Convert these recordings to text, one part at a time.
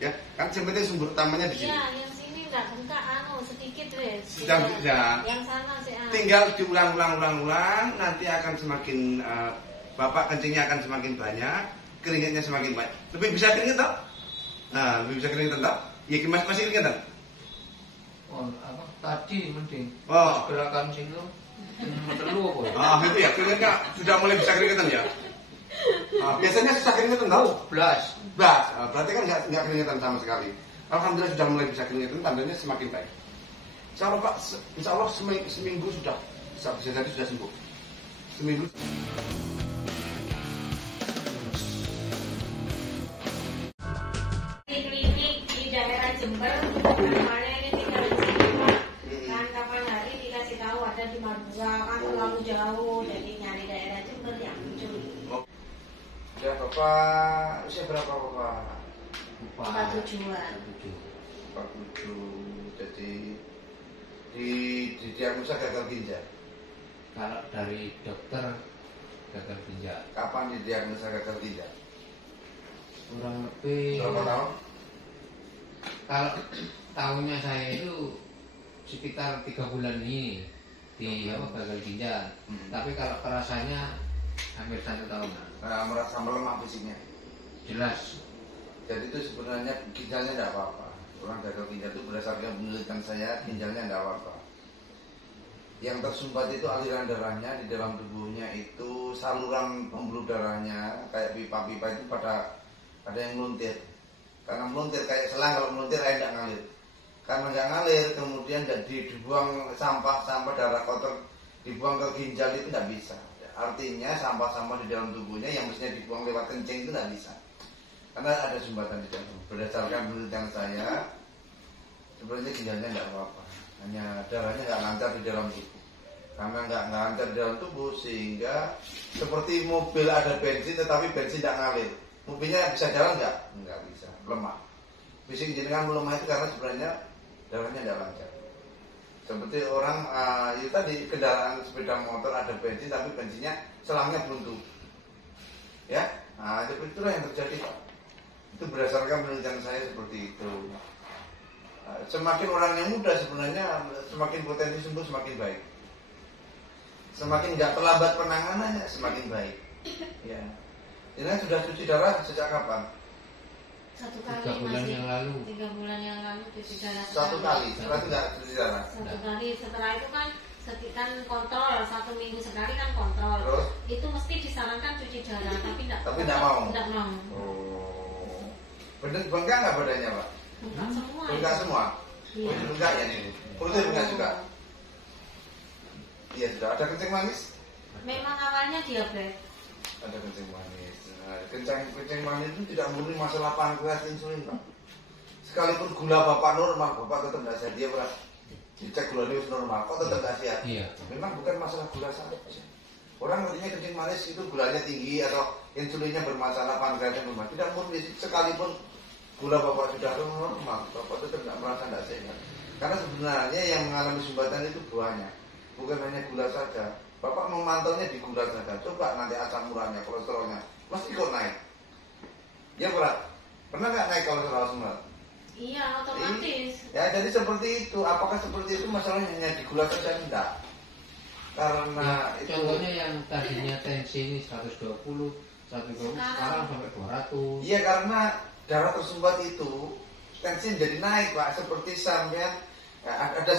Ya, kan yang penting sumber utamanya di sini. Iya, yang sini nggak bengkak, sedikit wes. Sedang ya. Yang sana sih. Tinggal diulang-ulang, nanti akan semakin Bapak kencingnya akan semakin banyak, keringetnya semakin banyak. Lebih bisa keringet toh? Nah, lebih bisa keringet toh? Ya gimana masih keringet toh? Oh, apa tadi mending. Oh, gerakan sini terlalu apa ya? Ah, itu ya, keringetnya sudah mulai bisa keringetan ya. Biasanya susah keringetan tahu? Blas. Berarti kan nggak keringetan sama sekali. Alhamdulillah sudah mulai bisa keringetan, tandanya semakin baik. Insya Allah Pak, insya Allah seminggu sudah bisa jadi sudah sembuh. Seminggu. Di klinik di daerah Jember, namanya ini tinggal di sini Pak. Kan kapan hari dikasih tahu ada di Madura, kan terlalu jauh, jadi nyari daerah Jember yang muncul. Ya Bapak, usia berapa Bapak? 47-an. 47. Jadi di diagnosa gagal ginjal. Kalau dari dokter gagal ginjal. Kapan didiagnosa gagal ginjal? Kurang lebih. Berapa tahun? Kalau tahunnya saya itu sekitar 3 bulan ini di gagal ginjal. Tapi kalau kerasanya hampir 1 tahun. Merasa melemah fisiknya. Jelas. Jadi itu sebenarnya ginjalnya tidak apa-apa. Orang gagal ginjal itu berdasarkan penelitian saya, ginjalnya tidak apa-apa. Yang tersumbat itu aliran darahnya di dalam tubuhnya itu saluran pembuluh darahnya kayak pipa-pipa itu pada yang meluntir. Karena meluntir kayak selang, kalau meluntir air tidak ngalir. Karena nggak ngalir, kemudian dibuang sampah darah kotor dibuang ke ginjal itu tidak bisa. Artinya sampah-sampah di dalam tubuhnya yang mestinya dibuang lewat kencing itu tidak bisa. Karena ada sumbatan di dalam. Berdasarkan penelitian saya, sebenarnya ginjalnya tidak apa-apa. Hanya darahnya nggak lancar di dalam tubuh. Karena nggak lancar di dalam tubuh, sehingga seperti mobil ada bensin, tetapi bensin tidak ngalir. Mobilnya bisa jalan nggak? Nggak bisa, lemah. Fisik jenengan melemah itu karena sebenarnya darahnya tidak lancar. Seperti orang itu tadi kendaraan sepeda motor ada bensin, tapi bensinnya selangnya buntu. Ya, seperti itulah yang terjadi Pak. Itu berdasarkan penelitian saya seperti itu. Semakin orang yang muda sebenarnya semakin potensi sembuh semakin baik. Semakin nggak terlambat penanganannya semakin baik. Ya. Ini sudah cuci darah sejak kapan? 1 kali 3 bulan yang lalu. 3 bulan yang lalu cuci darah 1 kali, setelah itu nggak cuci darah. 1 kali, setelah itu kan kontrol 1 minggu sekali kan kontrol. Terus? Itu mesti disarankan cuci darah, tapi tidak mau. Tidak mau. Oh, bengkak nggak badannya Pak? Bengkak semua. Bengkak semua. Iya. Bengkak ya ini. Perutnya bengkak juga. Iya sudah. Ada kencing manis? Memang awalnya diabetes. Ada kencing manis. Kencing manis itu tidak murni masalah pankreas insulin Pak. Sekalipun gula Bapak normal, Bapak tetap tidak sehat. Dia berat. Dicek gulanya itu normal, kok tetap tidak sehat. Iya. Memang bukan masalah gula saja. Orang artinya kencing manis itu gulanya tinggi atau insulinnya bermasalah, pankreasnya bermasalah. Tidak murni, sekalipun gula Bapak sudah normal, Bapak tetap tidak merasa tidak sehat. Karena sebenarnya yang mengalami sumbatan itu buahnya, bukan hanya gula saja. Bapak memantaunya di gula saja. Coba nanti asam uratnya, kolesterolnya mesti kok naik. Ya berat. Pernah nggak naik kolesterol semua? Iya, otomatis. Ya jadi seperti itu. Apakah seperti itu masalahnya hanya di gula saja? Enggak. Karena Ya, itu. contohnya yang tadinya tensi ini 120, 120 sekarang sampai 200. Iya, karena darah tersumbat itu tensi jadi naik Pak. Seperti sampean ada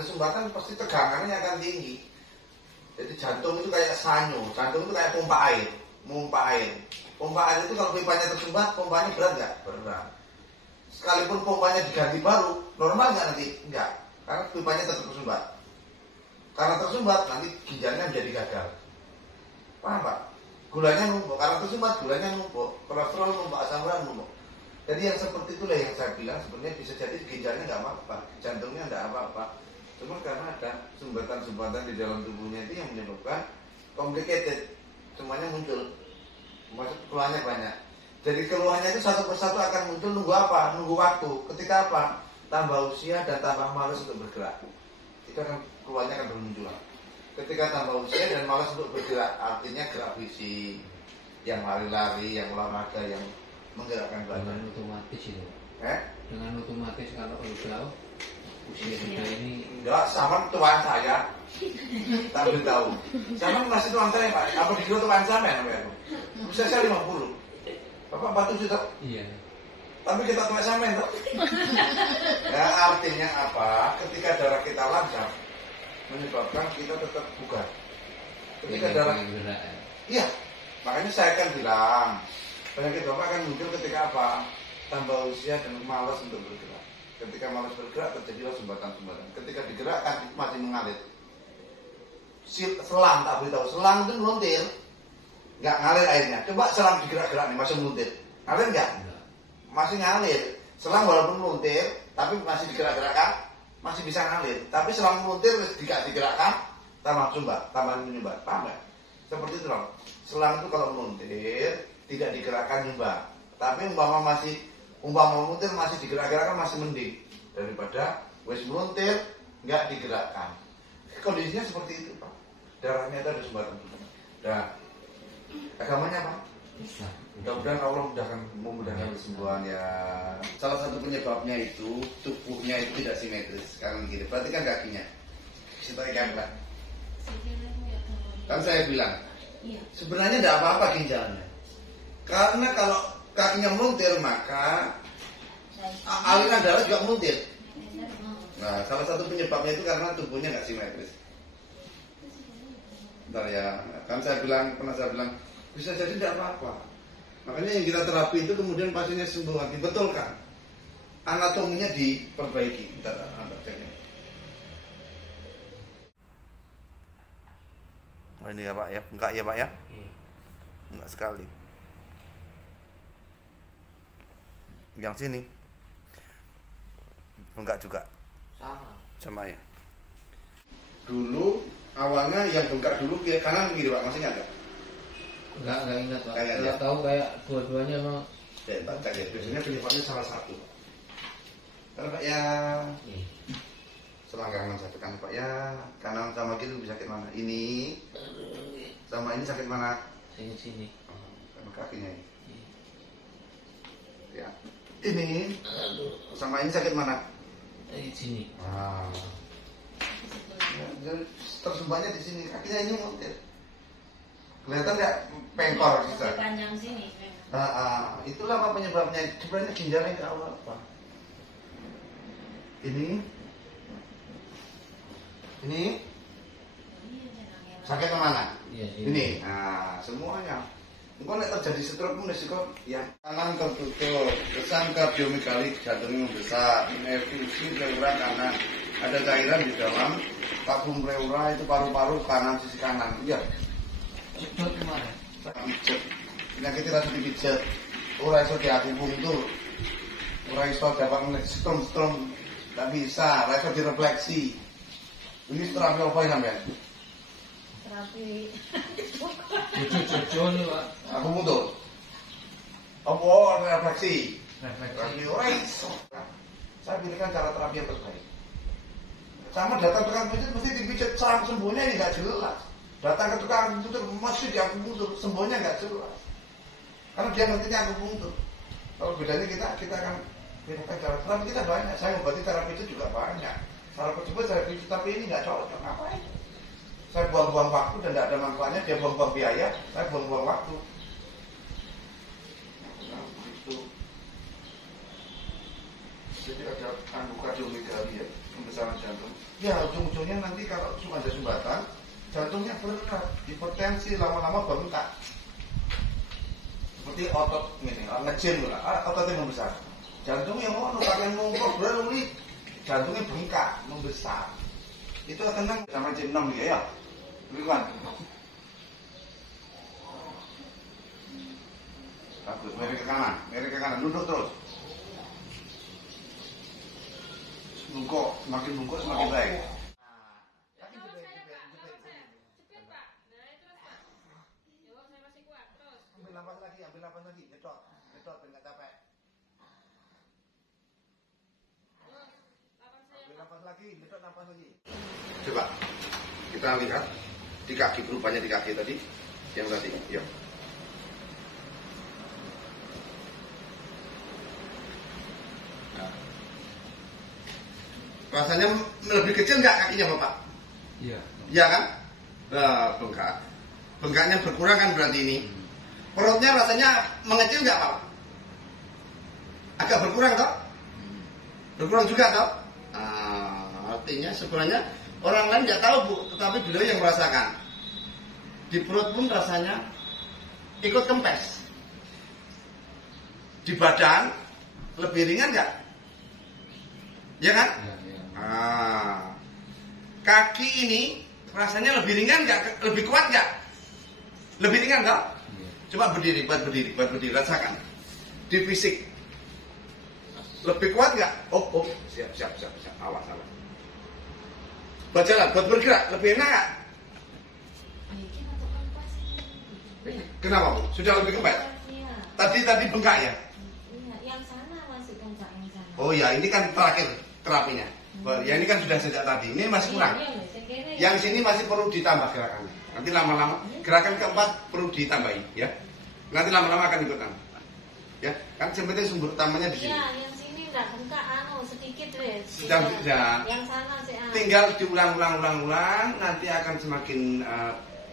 sumbatan pasti tegangannya akan tinggi. Jadi jantung itu kayak sanyo, jantung itu kayak pompa air. Pompa air itu kalau pipanya tersumbat, pompanya berat nggak? Berat. Sekalipun pompanya diganti baru, normal nggak nanti? Nggak, karena pipanya tetap tersumbat. Karena tersumbat nanti ginjalnya menjadi gagal. Paham Pak? Gulanya numpuk, karena tersumbat gulanya numpuk, kolesterol numpuk, asam urat numpuk. Jadi yang seperti itulah yang saya bilang sebenarnya bisa jadi ginjalnya nggak apa-apa, jantungnya nggak apa-apa. Cuma karena ada sumbatan-sumbatan di dalam tubuhnya itu yang menyebabkan complicated, semuanya muncul, maksud keluhannya banyak. Jadi keluhannya itu satu persatu akan muncul, nunggu apa? Nunggu waktu. Ketika apa? Tambah usia dan tambah malas untuk bergerak. Itu akan keluhannya akan bermunculan. Ketika tambah usia dan malas untuk bergerak, artinya gerak fisik, yang lari-lari, yang olahraga, yang menggerakkan badan. Otomatis itu. Dengan otomatis kalau udah usia sudah ini enggak, sama tuan saya. Tak tahu. Sama masih tuan saya, Pak. Apa dikira tuan sama ya? Usia saya 50. Bapak batu sudah. iya. Tapi kita tuan sama ya. Ya artinya apa? Ketika darah kita lancar menyebabkan kita tetap bugar. Ketika darah iya, makanya saya kan bilang penyakit bapak akan muncul ketika apa? Tambah usia dan malas untuk bergerak. Ketika malas bergerak terjadilah sumbatan-sumbatan. Ketika digerakkan masih mengalir. Selang tak beritahu, selang itu meluntir, nggak ngalir airnya. Coba selang digerak-gerak nih masih meluntir, ngalir nggak? Masih ngalir. Selang walaupun meluntir, tapi masih digerak-gerakkan, masih bisa ngalir. Tapi selang meluntir jika digerakkan, tambah sumbat, tambah menyumbat, paham nggak? Seperti itu loh. Selang itu kalau meluntir tidak digerakkan nyumbat, tapi umpama meluntir masih digerak-gerakkan masih mending daripada wes meluntir nggak digerakkan. Kondisinya seperti itu, Pak. Darahnya itu ada sumbatan. Nah, agamanya apa? Mudah-mudahan Allah memudahkan kesembuhan ya. Salah satu penyebabnya itu tubuhnya itu tidak simetris. Sekarang gini, perhatikan kakinya. Kita ikan. Kan saya bilang, sebenarnya tidak apa-apa ginjalnya. Karena kalau kakinya meluntir maka aliran darah juga meluntir. Nah, salah satu penyebabnya itu karena tubuhnya nggak simetris. Bentar ya, kan pernah saya bilang bisa jadi tidak apa-apa. Makanya yang kita terapi itu kemudian pasiennya sembuh, dibetulkan, anatominya diperbaiki. Bentar, oh ini ya Pak ya, enggak ya Pak ya? Enggak sekali. Yang sini enggak juga. Sama ya. Dulu awalnya yang bengkak dulu kiri kanan kiri Pak, masih enggak? Enggak ingat Pak. Enggak tahu kayak dua-duanya mau. Ya, baca ya. Biasanya penyebabnya salah satu. Kalau Pak ya selangkangan satu kan Pak ya, kanan sama kiri lebih sakit mana? Ini sama ini sakit mana? Sini. Sama kakinya ini. Ya. Ini sama ini sakit mana? Sini. Ya, tersumbatnya di sini, kakinya ini meluntir. Kelihatan nggak pengkor kita? Panjang sini. Itulah apa penyebabnya. Sebenarnya ginjalnya nggak apa. Ini sakit kemana? Ini. Nah, semuanya. Engkau nek terjadi stroke pun risiko yang kanan tertutup, tersangka biomegalik jantungnya membesar, inefisi pleura kanan, ada cairan di dalam tabung pleura itu paru-paru kanan sisi kanan, iya. Cepet kemana? Pijet, penyakit rasa dipijet, ora iso diakupunktur, ora iso dapat strom, nggak bisa, ora iso direfleksi. Ini terapi apa ya sampean? Terapi. Jojo nih Pak. Aku mundur. Apa refleksi? Refleksi ora iso. Saya pilihkan cara terapi yang terbaik. Sama datang tukang pijat mesti dipijat sarang sembuhnya ini nggak jelas. Datang ke tukang pijat mesti diakupunktur, sembuhnya nggak jelas. Karena dia ngertinya akupunktur. Kalau bedanya kita akan bedakan cara terapi kita banyak. Saya mengobati cara pijat juga banyak. Cara pijat saya pijat tapi ini nggak cocok. Ngapain? Saya buang-buang waktu dan tidak ada manfaatnya. Dia buang-buang biaya, saya buang-buang waktu. Nah, itu. Jadi ada kardiomegali ya, pembesaran jantung. Ya ujung-ujungnya nanti kalau cuma ada sumbatan, jantungnya bergerak, hipertensi lama-lama bengkak. Seperti otot ini, ngejim lah, ototnya membesar. Jantungnya mau kalian ngumpul berluli, jantungnya bengkak, membesar. Itu akan sama jam 6 ya. Bukan. Bagus, miring ke kanan, duduk terus. Bungkuk, semakin bungkuk semakin baik. Ambil nafas lagi, nyedot biar nggak capek. Ambil nafas lagi, nyedot nafas lagi. Coba kita lihat di kaki, rupanya di kaki tadi, yang tadi, ya. Rasanya lebih kecil nggak kakinya Bapak? Iya. Iya kan? Bengkak. Bengkaknya berkurang kan berarti ini. Perutnya rasanya mengecil nggak Pak? Agak berkurang toh? Berkurang juga toh? Artinya sebenarnya orang lain nggak tahu Bu, tetapi beliau yang merasakan. Di perut pun rasanya ikut kempes. Di badan lebih ringan nggak? Ya kan? Kaki ini rasanya lebih ringan nggak? Lebih kuat nggak? Lebih ringan toh? Coba berdiri, buat berdiri, rasakan. Di fisik lebih kuat nggak? Oh, siap. Awas. Buat jalan, buat bergerak, lebih enak nggak? Kenapa Bu? Sudah lebih kempes? Iya. Tadi bengkak ya? Iya, yang sana masih bengkak yang sana. Oh ya, ini kan terakhir terapinya. Ya ini kan sudah sejak tadi. Ini masih kurang. Yang sini masih perlu ditambah gerakannya. Nanti lama-lama gerakan keempat perlu ditambahi, ya. Nanti lama-lama akan ikutan. Ya, kan sebenarnya sumber utamanya di sini. Iya, yang sini enggak bengkak sedikit deh. Sedang. Yang sana sih. Tinggal diulang-ulang, nanti akan semakin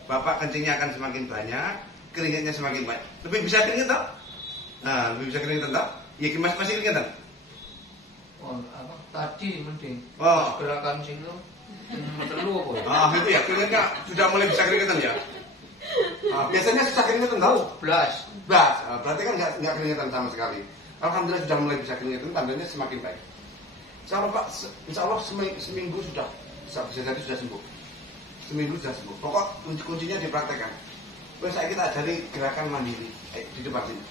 Bapak kencingnya akan semakin banyak, keringatnya semakin banyak. Lebih bisa keringat toh? Nah, lebih bisa keringat toh? Ya masih keringat. Oh, apa tadi mending. Oh, Gerakan sini terlalu apa? itu ya keringatnya sudah mulai bisa keringatan ya. Biasanya susah keringatan tahu? Belas. Berarti kan nggak keringatan sama sekali. Alhamdulillah sudah mulai bisa keringatan, tandanya semakin baik. Insya Allah seminggu sudah bisa jadi sudah sembuh. Seminggu sudah sembuh. Pokok kuncinya dipraktekkan. Terus saya kita ajari gerakan mandiri di depan sini.